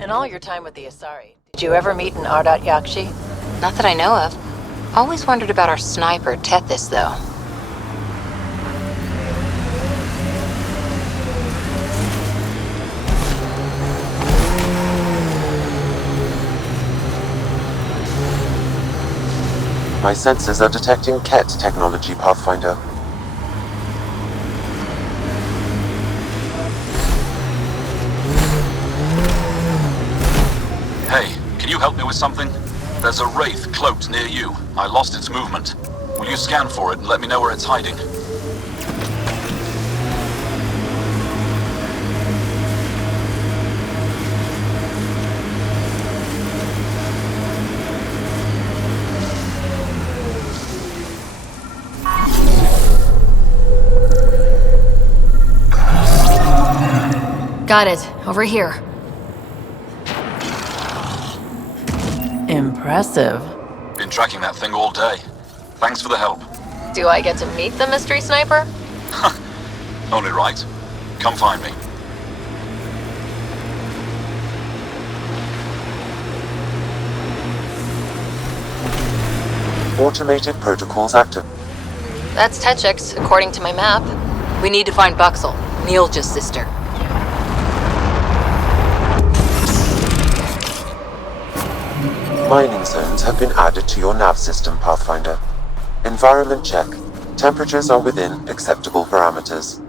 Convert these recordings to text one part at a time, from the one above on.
In all your time with the Asari, did you ever meet an Ardat Yakshi? Not that I know of. Always wondered about our sniper, Techiix, though. My sensors are detecting Ket technology, Pathfinder. Hey, can you help me with something? There's a wraith cloaked near you. I lost its movement. Will you scan for it and let me know where it's hiding? Got it. Over here. Impressive. Been tracking that thing all day. Thanks for the help. Do I get to meet the mystery sniper? Only right. Come find me. Automated protocols active. That's Techiix, according to my map. We need to find Buxel, Neil's sister. Mining zones have been added to your nav system, Pathfinder. Environment check. Temperatures are within acceptable parameters.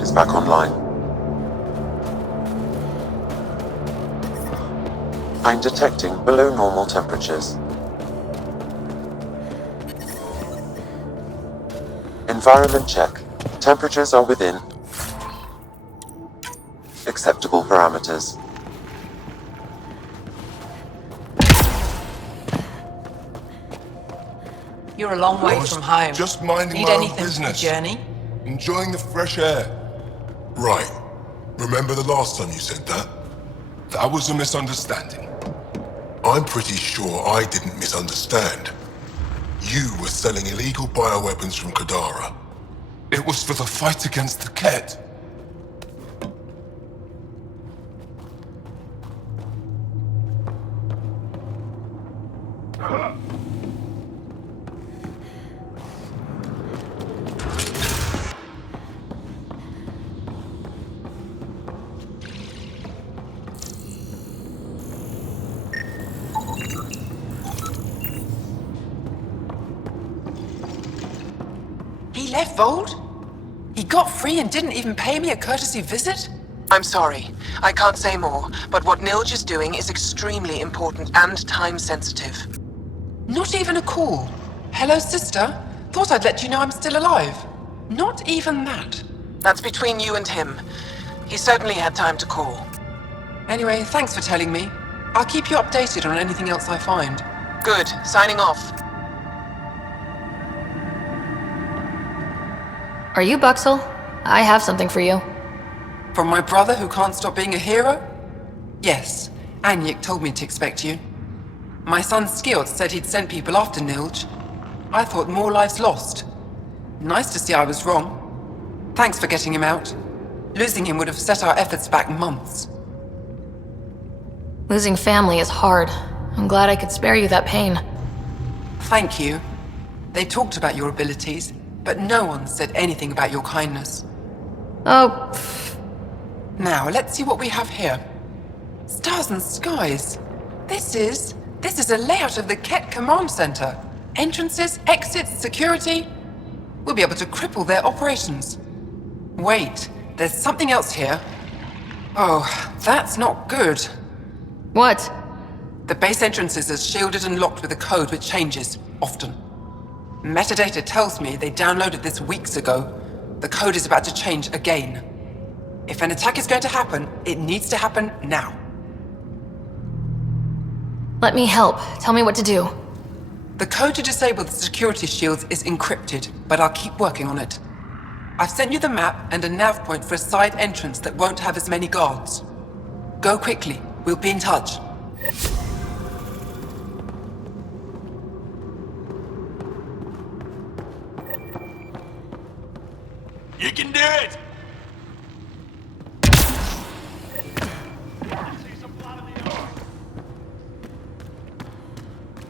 Is back online. I'm detecting below normal temperatures. Environment check. Temperatures are within acceptable parameters. You're a long way from home. Just minding Need my own anything for the business. journey? Enjoying the fresh air. Right. Remember the last time you said that? That was a misunderstanding. I'm pretty sure I didn't misunderstand. You were selling illegal bioweapons from Kadara. It was for the fight against the Ket. He left Voeld? He got free and didn't even pay me a courtesy visit? I'm sorry. I can't say more, but what Nilj is doing is extremely important and time-sensitive. Not even a call. Hello, sister. Thought I'd let you know I'm still alive. Not even that. That's between you and him. He certainly had time to call. Anyway, thanks for telling me. I'll keep you updated on anything else I find. Good. Signing off. Are you Buxel? I have something for you. From my brother who can't stop being a hero? Yes, Anyik told me to expect you. My son Skjord said he'd sent people after Nilj. I thought more lives lost. Nice to see I was wrong. Thanks for getting him out. Losing him would have set our efforts back months. Losing family is hard. I'm glad I could spare you that pain. Thank you. They talked about your abilities, but no one said anything about your kindness. Oh, Now, let's see what we have here. Stars and skies. This is a layout of the Ket Command Center. Entrances, exits, security. We'll be able to cripple their operations. Wait, there's something else here. Oh, that's not good. what? The base entrances are shielded and locked with a code which changes, often. Metadata tells me they downloaded this weeks ago. The code is about to change again. If an attack is going to happen, it needs to happen now. Let me help. Tell me what to do. The code to disable the security shields is encrypted, but I'll keep working on it. I've sent you the map and a nav point for a side entrance that won't have as many guards. Go quickly. We'll be in touch. You can do it!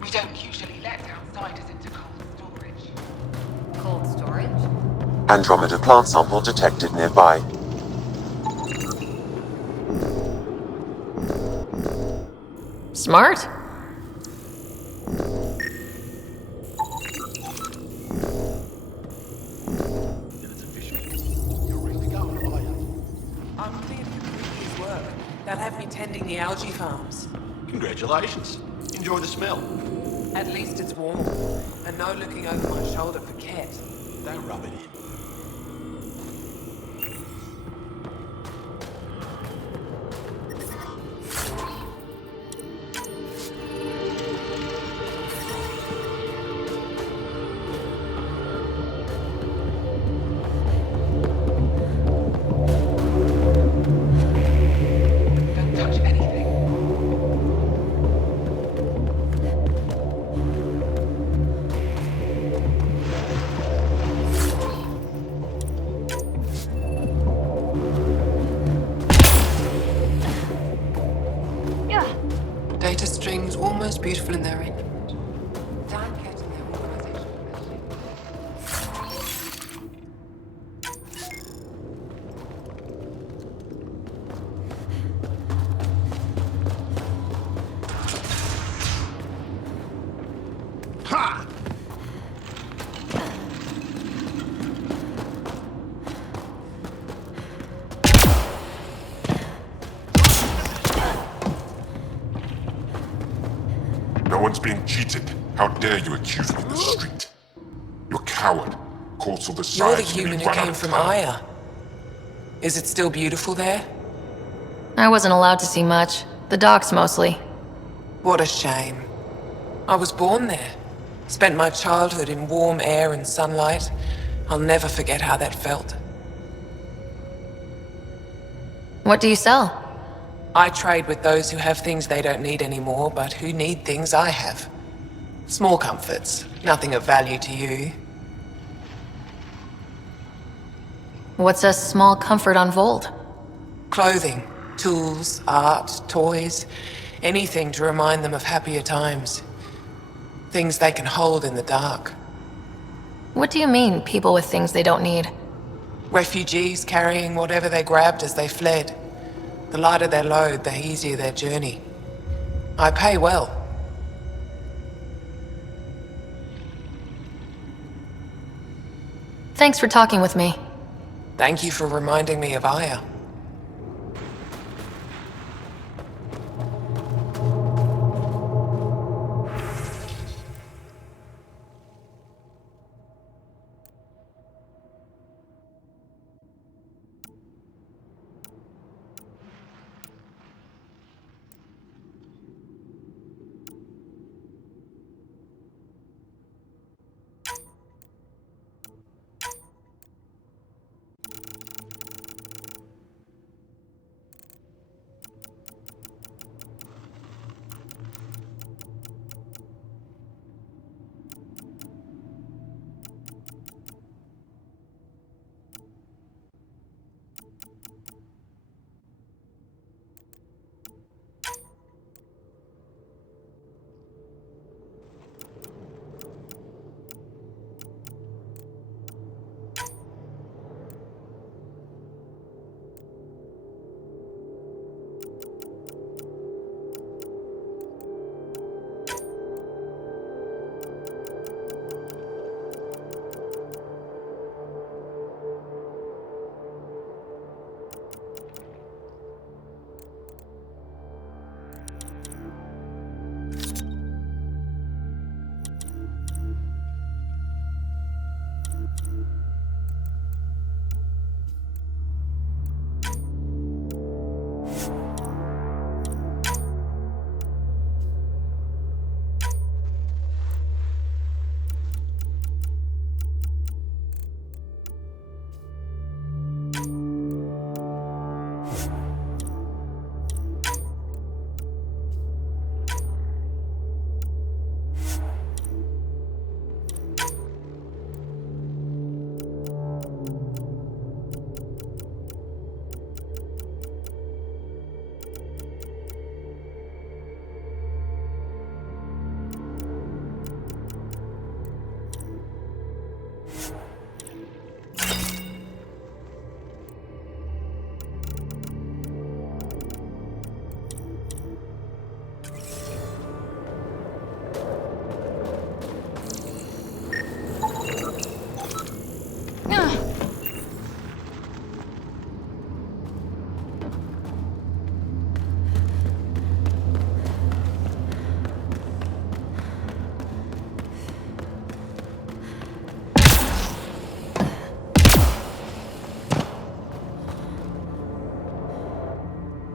We don't usually let outsiders into cold storage. Cold storage? Andromeda plant sample detected nearby. Smart? I'm cleared for previous work. They'll have me tending the algae farms. Congratulations. Enjoy the smell. At least it's warm. And no looking over my shoulder for Ket. Don't rub it in. Don't touch anything. Data strings almost beautiful in their element. Damn Ket and their organization. Ha! No one's being cheated. How dare you accuse me in the street? You're a coward. Calls all the You're the sides and human we who run out came of from town. Aya. Is it still beautiful there? I wasn't allowed to see much. The docks mostly. What a shame. I was born there. Spent my childhood in warm air and sunlight. I'll never forget how that felt. What do you sell? I trade with those who have things they don't need anymore, but who need things I have. Small comforts, nothing of value to you. What's a small comfort on Voeld? Clothing, tools, art, toys, anything to remind them of happier times. Things they can hold in the dark. What do you mean, people with things they don't need? Refugees carrying whatever they grabbed as they fled. The lighter their load, the easier their journey. I pay well. Thanks for talking with me. Thank you for reminding me of Aya.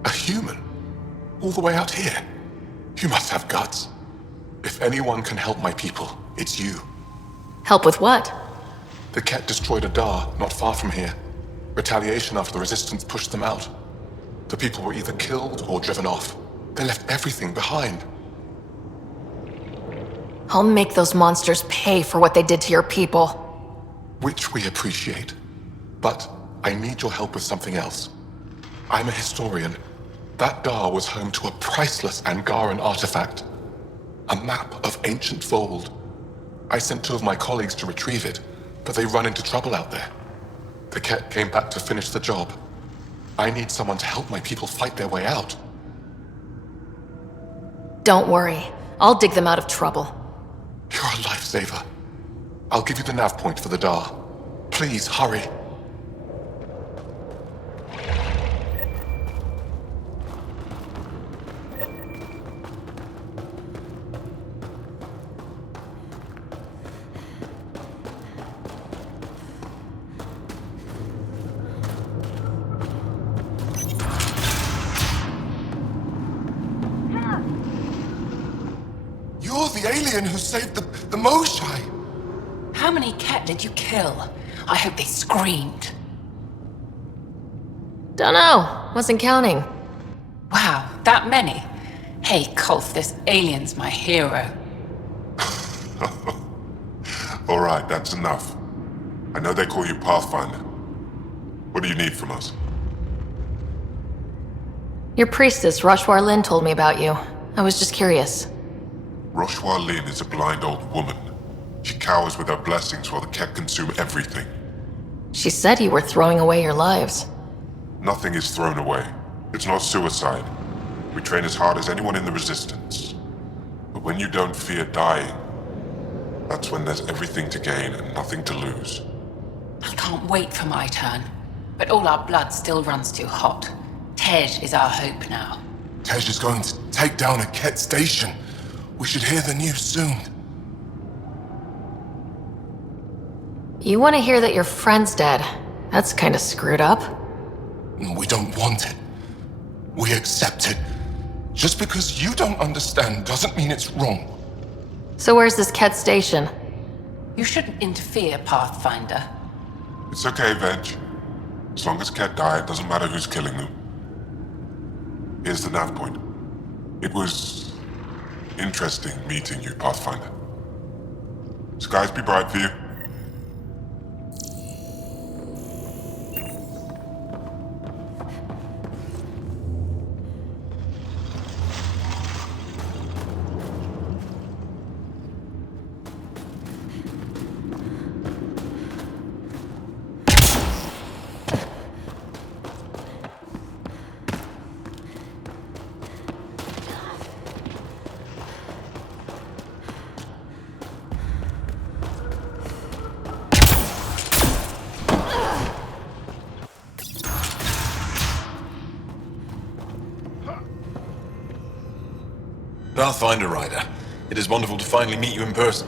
A human? All the way out here? You must have guts. If anyone can help my people, it's you. Help with what? The Ket destroyed a Dar not far from here. Retaliation after the Resistance pushed them out. The people were either killed or driven off. They left everything behind. I'll make those monsters pay for what they did to your people. Which we appreciate. But I need your help with something else. I'm a historian. That Dar was home to a priceless Angaran artifact. A map of ancient Voeld. I sent 2 of my colleagues to retrieve it, but they run into trouble out there. The Ket came back to finish the job. I need someone to help my people fight their way out. Don't worry. I'll dig them out of trouble. You're a lifesaver. I'll give you the nav point for the Dar. Please, hurry. You're the alien who saved the Moshai! How many cat did you kill? I hope they screamed. Dunno. Wasn't counting. Wow, that many? Hey, Kolf, this alien's my hero. Alright, that's enough. I know they call you Pathfinder. What do you need from us? Your priestess, Roshwar Lin, told me about you. I was just curious. Roshwar Lin is a blind old woman. She cowers with her blessings while the Ket consume everything. She said you were throwing away your lives. Nothing is thrown away. It's not suicide. We train as hard as anyone in the Resistance. But when you don't fear dying, that's when there's everything to gain and nothing to lose. I can't wait for my turn. But all our blood still runs too hot. Tej is our hope now. Tej is going to take down a Ket station. We should hear the news soon. You want to hear that your friend's dead. That's kind of screwed up. We don't want it. We accept it. Just because you don't understand doesn't mean it's wrong. So where's this Ket station? You shouldn't interfere, Pathfinder. It's okay, Veg. As long as Ket die, it doesn't matter who's killing them. Here's the nav point. It was interesting meeting you, Pathfinder. Skies be bright for you. Pathfinder Rider, it is wonderful to finally meet you in person.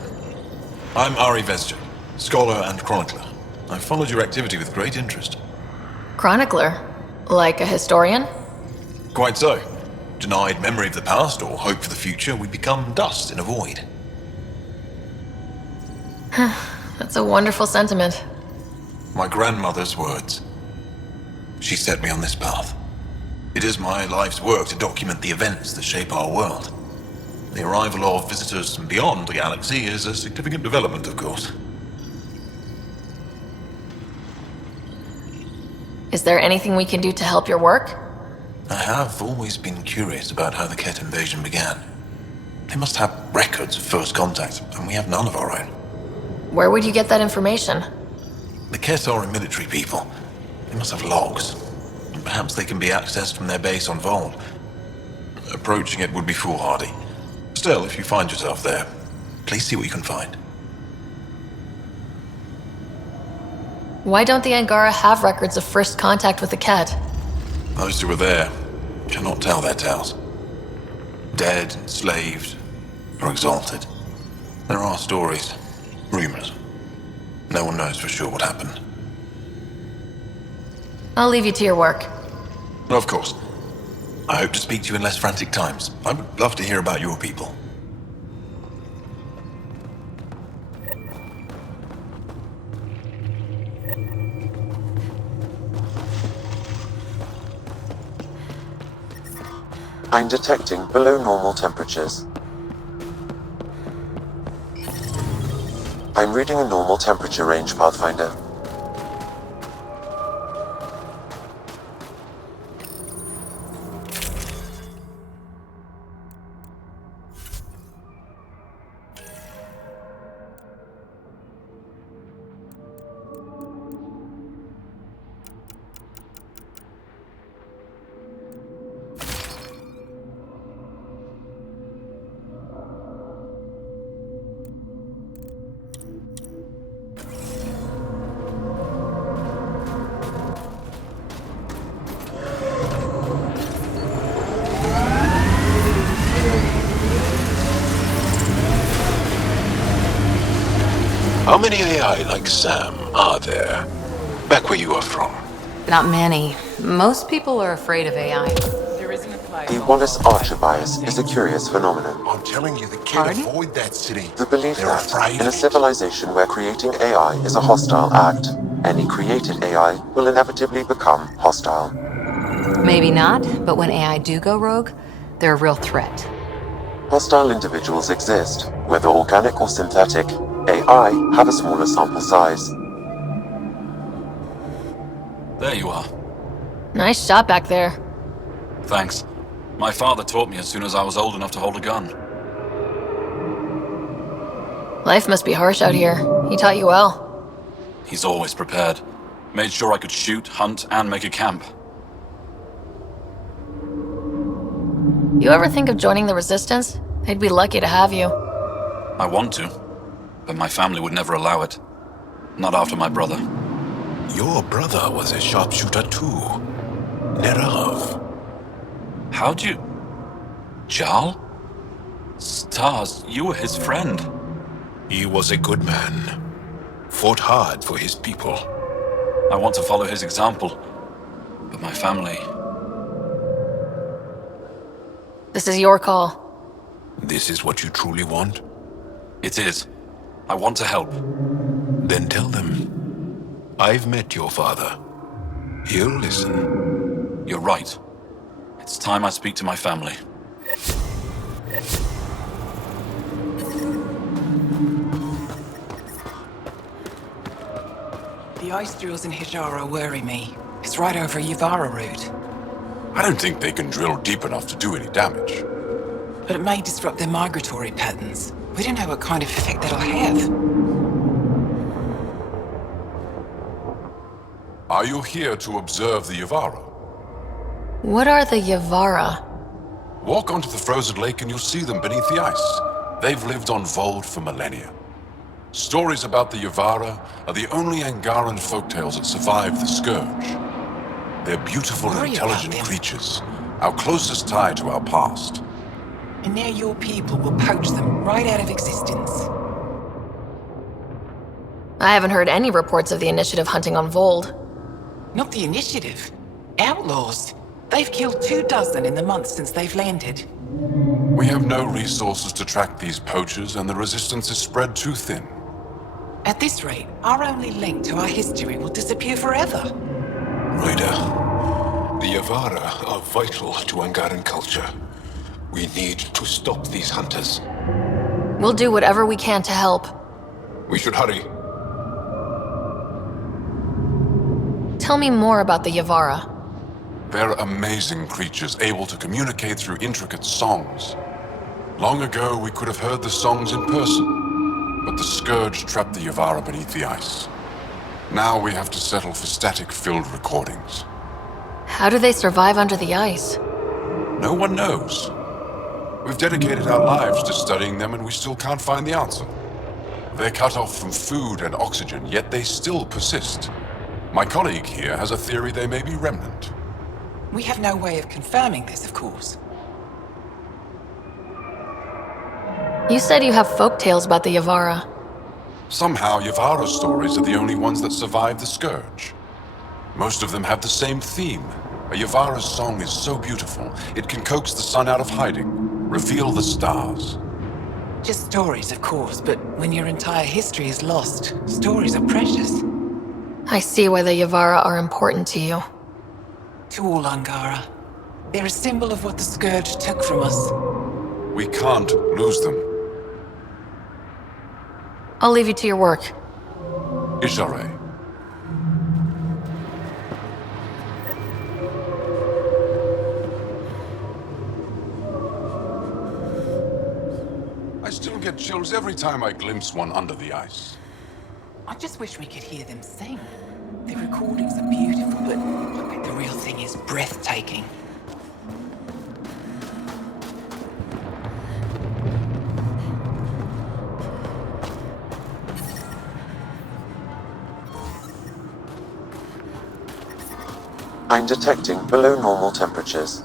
I'm Ari Vesger, scholar and chronicler. I've followed your activity with great interest. Chronicler? Like a historian? Quite so. Denied memory of the past or hope for the future, we become dust in a void. That's a wonderful sentiment. My grandmother's words. She set me on this path. It is my life's work to document the events that shape our world. The arrival of visitors from beyond the galaxy is a significant development, of course. Is there anything we can do to help your work? I have always been curious about how the Ket invasion began. They must have records of first contact, and we have none of our own. Where would you get that information? The Ket are a military people. They must have logs. And perhaps they can be accessed from their base on Voeld. Approaching it would be foolhardy. Still, if you find yourself there, please see what you can find. Why don't the Angara have records of first contact with the Ket? Those who were there cannot tell their tales. Dead, enslaved, or exalted. There are stories, rumors. No one knows for sure what happened. I'll leave you to your work. Of course. I hope to speak to you in less frantic times. I would love to hear about your people. I'm detecting below normal temperatures. I'm reading a normal temperature range, Pathfinder. How many AI like Sam are there? Back where you are from? Not many. Most people are afraid of AI. There isn't a place. The Wallace Archer bias is a curious phenomenon. I'm telling you, the kid avoid that city. The belief They're that, afraid in a of it. civilization where creating AI is a hostile act, any created AI will inevitably become hostile. Maybe not, but when AI do go rogue, they're a real threat. Hostile individuals exist, whether organic or synthetic. AI have a smaller sample size. There you are. Nice shot back there. Thanks. My father taught me as soon as I was old enough to hold a gun. Life must be harsh out here. He taught you well. He's always prepared. Made sure I could shoot, hunt, and make a camp. You ever think of joining the Resistance? They'd be lucky to have you. I want to, but my family would never allow it. Not after my brother. Your brother was a sharpshooter too. Nerav. How'd you... Jarl? Stars, you were his friend. He was a good man. Fought hard for his people. I want to follow his example, but my family... This is your call. This is what you truly want? It is. I want to help. Then tell them. I've met your father. He'll listen. You're right. It's time I speak to my family. The ice drills in Hijara worry me. It's right over Yuvara route. I don't think they can drill deep enough to do any damage. But it may disrupt their migratory patterns. We don't know what kind of effect that'll have. Are you here to observe the Yuvara? What are the Yavara? Walk onto the frozen lake and you'll see them beneath the ice. They've lived on Voeld for millennia. Stories about the Yuvara are the only Angaran folktales that survived the Scourge. They're beautiful and Worry about intelligent them. creatures, our closest tie to our past. And now your people will poach them right out of existence. I haven't heard any reports of the Initiative hunting on Voeld. Not the Initiative. Outlaws. They've killed 24 in the months since they've landed. We have no resources to track these poachers, and the resistance is spread too thin. At this rate, our only link to our history will disappear forever. Rita, the Yavara are vital to Angaran culture. We need to stop these hunters. We'll do whatever we can to help. We should hurry. Tell me more about the Yavara. They're amazing creatures able to communicate through intricate songs. Long ago, we could have heard the songs in person, but the Scourge trapped the Yavara beneath the ice. Now we have to settle for static-filled recordings. How do they survive under the ice? No one knows. We've dedicated our lives to studying them and we still can't find the answer. They're cut off from food and oxygen, yet they still persist. My colleague here has a theory they may be remnant. We have no way of confirming this, of course. You said you have folktales about the Yavara. Somehow, Yavara stories are the only ones that survive the Scourge. Most of them have the same theme. A Yavara's song is so beautiful, it can coax the sun out of hiding, reveal the stars. Just stories, of course, but when your entire history is lost, stories are precious. I see why the Yavara are important to you. To all Angara. They're a symbol of what the Scourge took from us. We can't lose them. I'll leave you to your work. Ishare. I still get chills every time I glimpse one under the ice. I just wish we could hear them sing. The recordings are beautiful, but I bet the real thing is breathtaking. I'm detecting below normal temperatures.